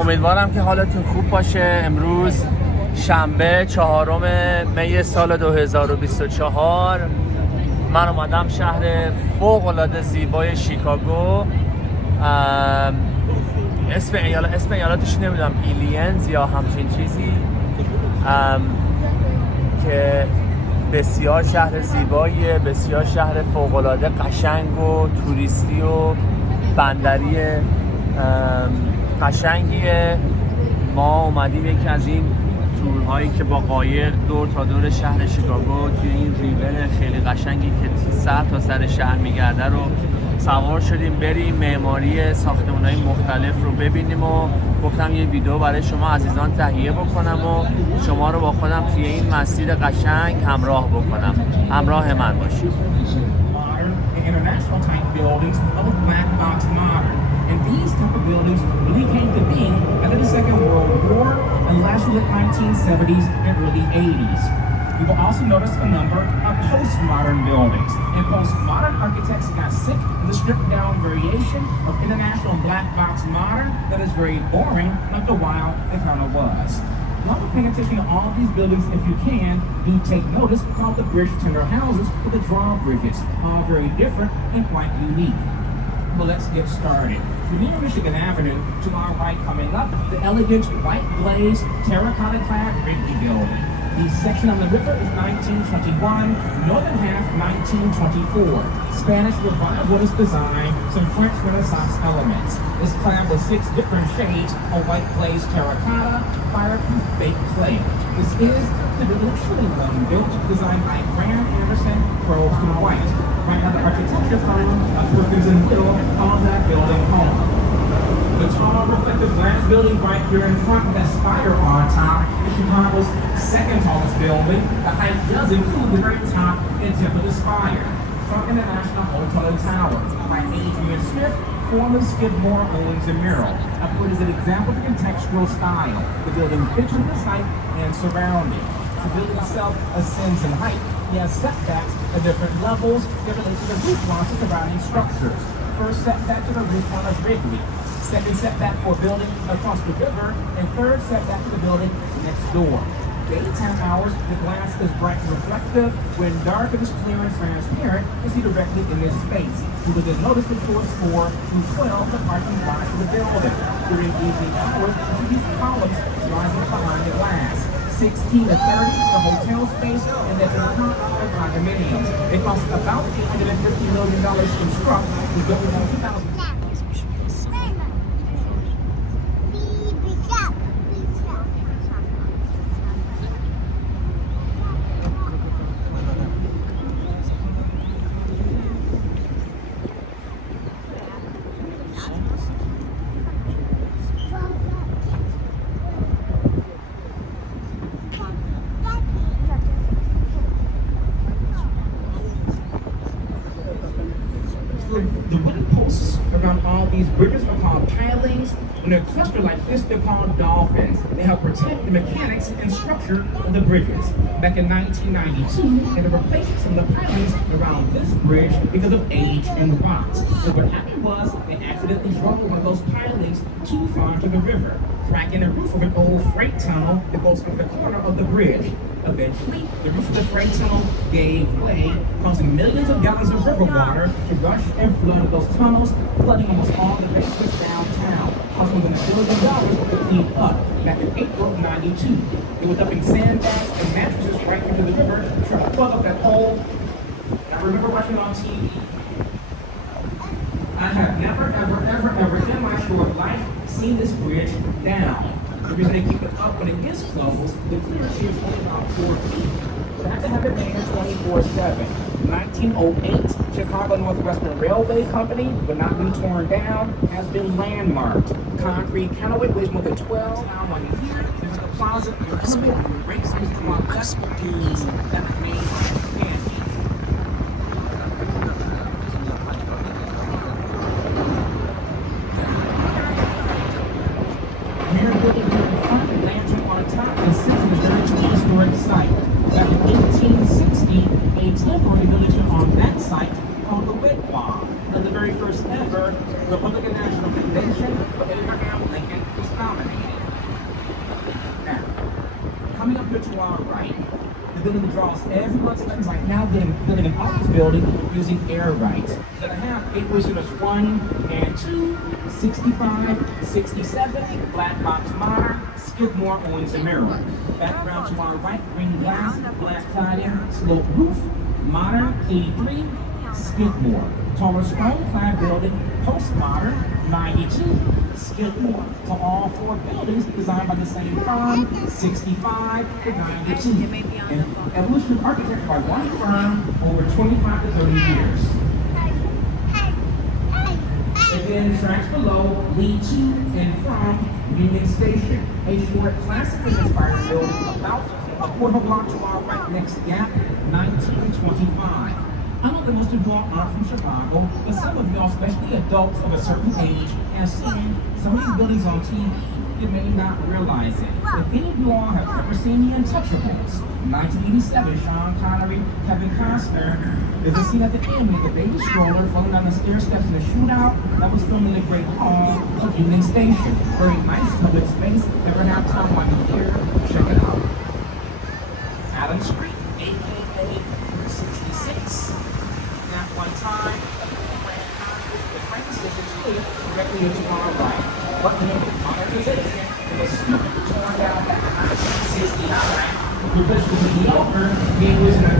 امیدوارم که حالتون خوب باشه. امروز شنبه 4 می سال 2024. من اومدم شهر فوق‌العاده زیبای شیکاگو. اسم ایالتش نمیدونم، ایلینز یا همچین چیزی، که بسیار شهر زیباییه، بسیار شهر فوق‌العاده قشنگ و توریستی و بندری قشنگیه. ما اومدیم یکی از این تورهایی که با قایق دور تا دور شهر شیکاگو توی این ریور خیلی قشنگی که سر تا سر شهر میگرده رو سوار شدیم بریم معماری ساختمان‌های مختلف رو ببینیم و گفتم یه ویدیو برای شما عزیزان تهیه بکنم و شما رو با خودم توی این مسیر قشنگ همراه بکنم. همراه من باشید. And these type of buildings really came to being after the Second World War and lasted the 1970s and early 80s. You will also notice a number of postmodern buildings. And postmodern architects got sick of the stripped-down variation of international black box modern that is very boring, like the wild it kind of was. While we're paying attention to all these buildings, if you can, do take notice of the bridge tender houses with the drawbridges, all very different and quite unique. Well, let's get started. From near Michigan Avenue to our right coming up, the elegant white glazed terracotta clad Wrigley building. The section on the river is 1921, northern half 1924. Spanish revivalist design, some French Renaissance elements. It's clad with 6 different shades of white glazed terracotta, fireproof baked clay. This is the traditionally one built, designed by Graham Anderson, Probst and White. Right now the architecture firm of Perkins and Will calls that building home. The tall reflective glass building right here in front with that spire on top is Chicago's second tallest building. The height does include the very top and tip of the spire. From International Hotel and Tower by Adrian Smith, formerly Skidmore, Owens and Merrill. I put as an example of contextual style. The building fits with the site and surrounding. The building itself ascends in height. He has setbacks at different levels that relate to the roof lines of surrounding structures. First setback to the roof line of Wrigley. Second setback for a building across the river. And third setback to the building next door. Daytime hours, the glass is bright and reflective. When dark, it is clear and transparent. You see directly in this space. You will just notice the floors 4 through 12, the parking lot of the building. During evening hours, you see these columns rising behind the glass. 16 to 30, the hotel space, and then the front are condominiums. It costs about $850 million to construct. We built it in 2000. The wooden posts around all these bridges are called pilings. When they're clustered like this, they're called dolphins. They help protect the mechanics and structure of the bridges. Back in 1992, they replaced some of the pilings around this bridge because of age and rot. So what happened was they accidentally drove one of those pilings too far to the river, cracking the roof of an old freight tunnel that goes from the corner of the bridge. Eventually, the roof of the freight tunnel gave way, causing millions of gallons of river water to rush and flood those tunnels, flooding almost all the basements downtown. Cost more than $1 billion to clean up back in April of '92. They were dumping sandbags and mattresses right into the river to try to plug up that hole. And I remember watching on TV. I have never, ever in my short life seen this bridge down. The reason they keep it up when it is closed, the clearance here is only about 4 feet. They have to have it maintained 24/7. 1908, Chicago Northwestern Railway Company, but not been torn down, has been landmarked. Concrete counterweight weighs more than 12 pounds on here. There's a closet, your permit, your brakes, Mr. Mark, that's what that means. Site. Back in 1860, a temporary villager on that site called the Wigwam, and the very first ever Republican National Convention for Abraham Lincoln was nominated. bit to our right, the building that draws everyone's attention right now, building an office building using air rights. That I have 8 visitors 1 and 2, 65, 67, black box modern, Skidmore, Owens and Mirror. Background to our right, green glass, glass cladding, slope roof, modern, 83, Skidmore. Taller stone clad building, postmodern, 92, Skidmore. So all 4 buildings designed by the same firm, 65 to 92. And evolution of architecture by one firm over 25 to 30 years. And then tracks below lead to and from Union Station, a short classically inspired building about a quarter block to our right next gap, 1925. I know that most of you all aren't from Chicago, but some of you all, especially adults of a certain age, have seen some of these buildings on TV. You may not realize it. If any of you all have ever seen The Untouchables, 1987, Sean Connery, Kevin Costner, there's a scene at the end with the baby stroller falling down the stair steps in a shootout that was filmed in the Great Hall of Union Station. Very nice public space. Never have time while you're here. Check it out. Allen Street, aka 66. At one time, the train station stood directly into our right. But the modernization was torn down back in 1969. Because it was mediocre, being used in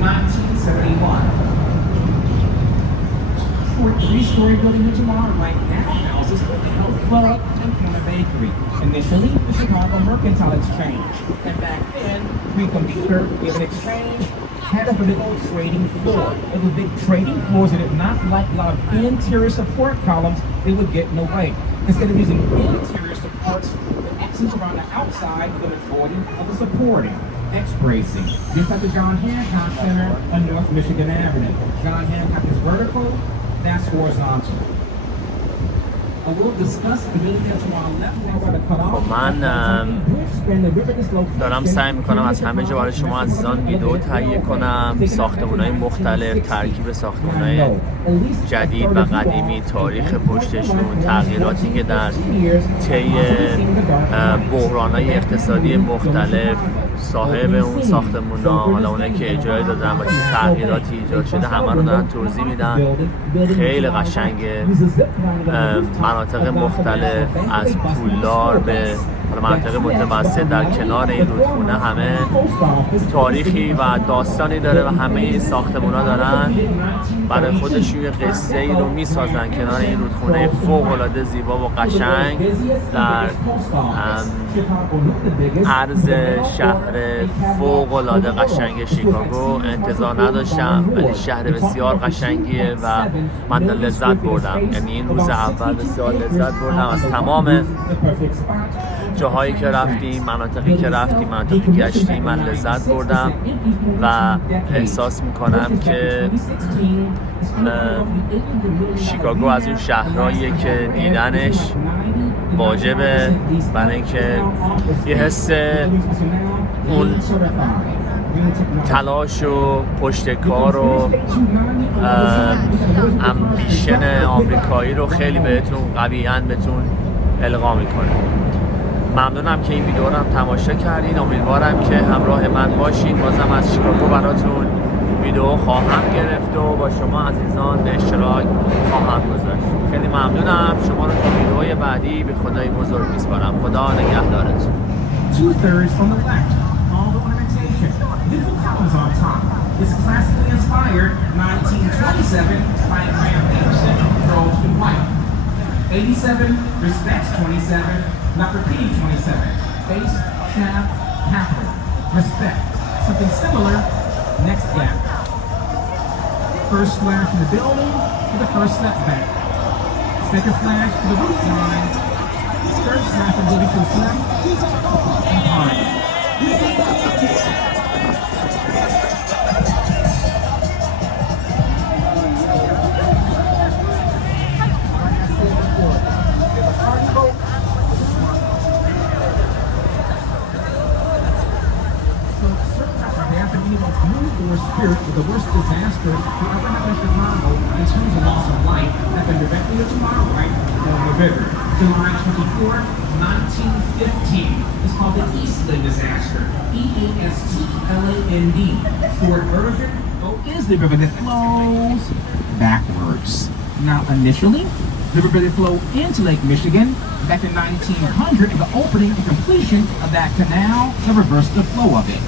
1971. For 3-story building into our right now houses the Health Club and Corner Bakery. Initially, the Chicago Mercantile Exchange. And back then, pre-computer, if an exchange had a big old trading floor. It was big trading floors that did not like a lot of interior support columns, they would get in the way. Instead of using interior supports, the X's around the outside for the majority of the supporting. X-bracing, just like the John Hancock Center on North Michigan Avenue. John Hancock is vertical, that's horizontal. من دارم سعی میکنم از همه جا برای شما عزیزان ویدیو تهیه کنم، ساختمان‌های مختلف، ترکیب ساختمان‌های جدید و قدیمی، تاریخ پشتشون، تغییراتی که در طی بحران‌های اقتصادی مختلف صاحب اون ساختمونا، حالا اونایی که اجاره دادن و چه تغییراتی ایجاد شده، همه رو دارن توضیح میدن. خیلی قشنگه. مناطق مختلف از پولدار به مناطق متوسط در کنار این رودخانه همه تاریخی و داستانی داره و همه این ساختمونا دارن برای خودشون یه قصه ای رو میسازن کنار این رودخانه فوق العاده زیبا و قشنگ در عرض شهر فوق العاده قشنگ شیکاگو. انتظار نداشتم ولی شهر بسیار قشنگیه و من لذت بردم. یعنی این روز اول بسیار لذت بردم از تمام جاهایی که رفتیم، مناطقی که رفتیم، مناطقی که گشتیم. من لذت بردم و احساس میکنم که شیکاگو از اون شهرهاییه که دیدنش واجبه، برای اینکه یه حس اون تلاش و پشتکار و امبیشن آمریکایی رو خیلی بهتون قویاً بهتون القا میکنه. ممنونم که این ویدیو رو هم تماشا کردین. امیدوارم که همراه من باشین. بازم از شیکاگو براتون ویدیو خواهم گرفت و با شما عزیزان به اشتراک خواهم گذاشت. خیلی ممنونم. شما رو تا ویدیوهای بعدی به خدای بزرگ میسپارم. خدا نگهدارتون. 2/3 from the left. All the ornamentation. Beautiful colors on top. It's classically inspired 1927 by Graham Anderson, Rose and White. 87 respects 27, not repeating 27. Base, shaft, capital. Respect. Something similar. Next gap. First flash in the building to the first step back. Second flash to the roof line. Third flash in the building to the left. And party. Or spirit with the worst disaster to ever happen in Chicago in terms of loss of life happened directly to tomorrow right on the river. July 24th, 1915. It's called the Eastland disaster. Eastland. Short version, is the river that flows backwards. Now, initially, the river that flowed into Lake Michigan back in 1900, and the opening and completion of that canal to reverse the flow of it.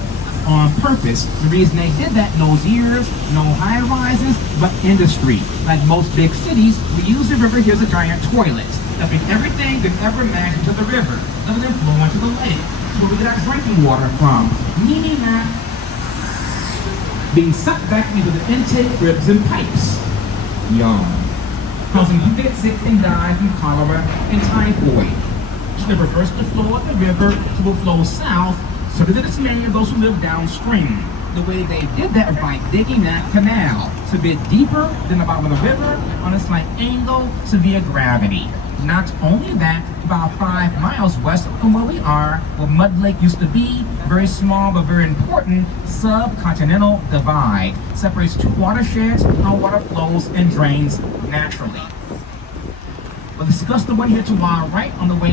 On purpose. The reason they did that, no years, no high rises, but industry. Like most big cities, we use the river here as a giant toilet, dumping everything that ever imagined to the river, letting them flow into the lake. That's where we get our drinking water from. Meaning that being sucked back into the intake ribs and pipes. Yum. Causing you get sick and die from cholera and typhoid. So they reversed the flow of the river to a flow south, so that it's many of those who live downstream. The way they did that was by digging that canal. It's a bit deeper than the bottom of the river on a slight angle, severe gravity. Not only that, about 5 miles west from where we are, where Mud Lake used to be, very small but very important subcontinental divide. Separates two watersheds, how water flows and drains naturally. We'll discuss the one here to our right on the way